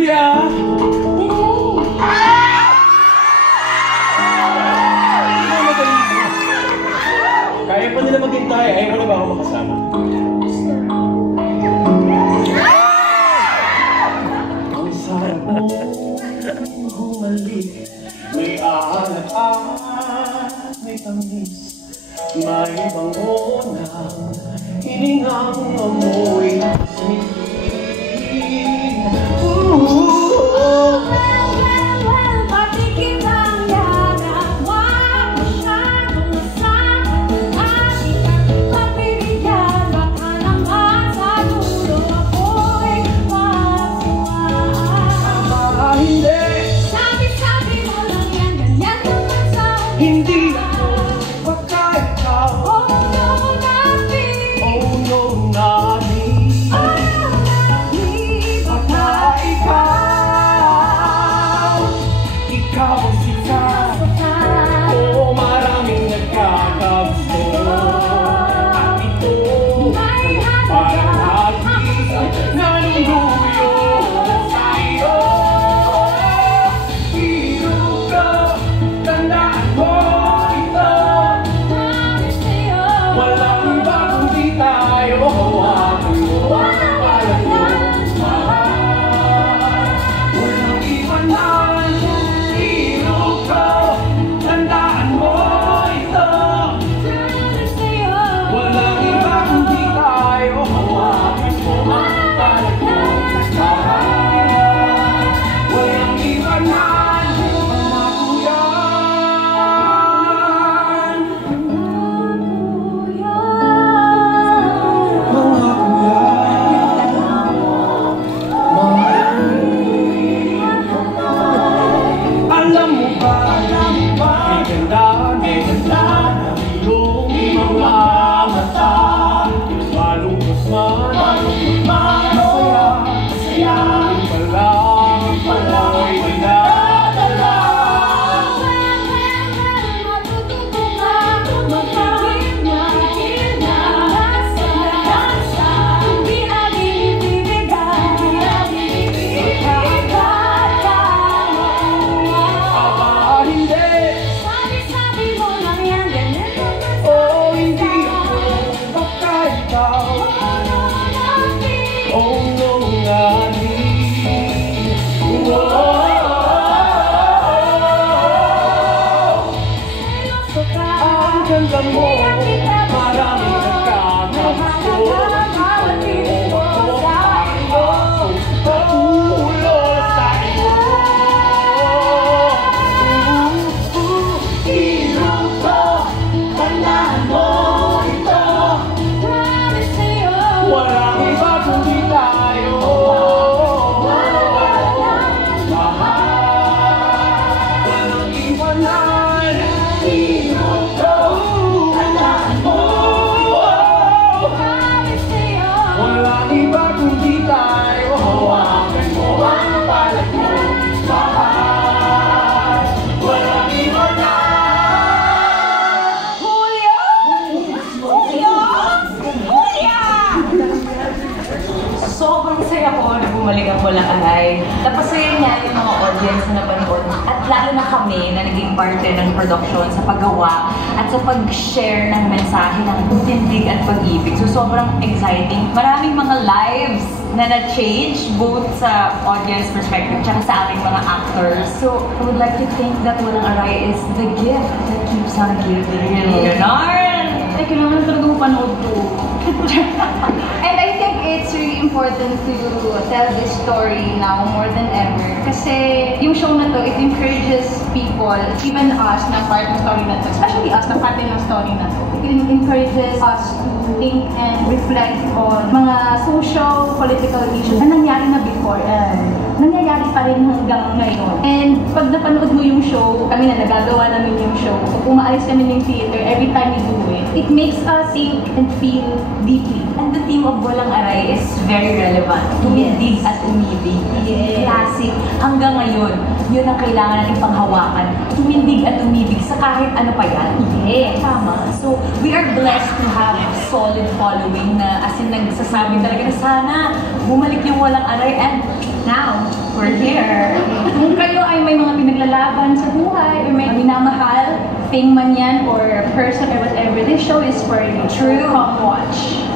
Julia! Kaya pa nila maghintay. Ayaw mo na ba ako makasama? Ang sarap mo humalik. May alat at may tamis. May bango ng hiningang amoy. Sobrang saya po na bumalik ang Walang Aray. Napasaya niya yung mga audience na napanood. At lalo na kami na naging parte ng production sa paggawa at sa pag-share ng mensahe ng tindig at pag-ibig. So sobrang exciting. Maraming mga lives na na-change both sa audience perspective at sa ating mga actors. So I would like to think that Walang Aray is the gift that keeps on giving. Ganon! Ay, kailangan talaga mapanood ko. And I think it's really important to tell this story now more than ever. Kasi yung show na to, it encourages people, even us na part ng story na to, especially us na parte ng story na to. It encourages us to think and reflect on mga social, political issues na nangyari na before and nangyayari pa rin hanggang ngayon. And pag napanood mo yung show, kami na nagagawa namin yung show, pag umaalis kami ng theater, every time we do it, it makes us think and feel deeply. And the theme of Walang Aray is very relevant. Tumindig at umibig. Yes. Classic. Hanggang ngayon, yun ang kailangan natin panghawakan. Tumindig at umibig sa kahit ano pa yan. Yes. Tama. So, we are blessed to have a solid following na as in nagsasabi talaga na sana bumalik yung Walang Aray and now, we're here. Kung kayo ay may mga pinaglalaban sa buhay, or may minamahal, fame man yan, or person, or whatever, this show is for you. True. Come watch.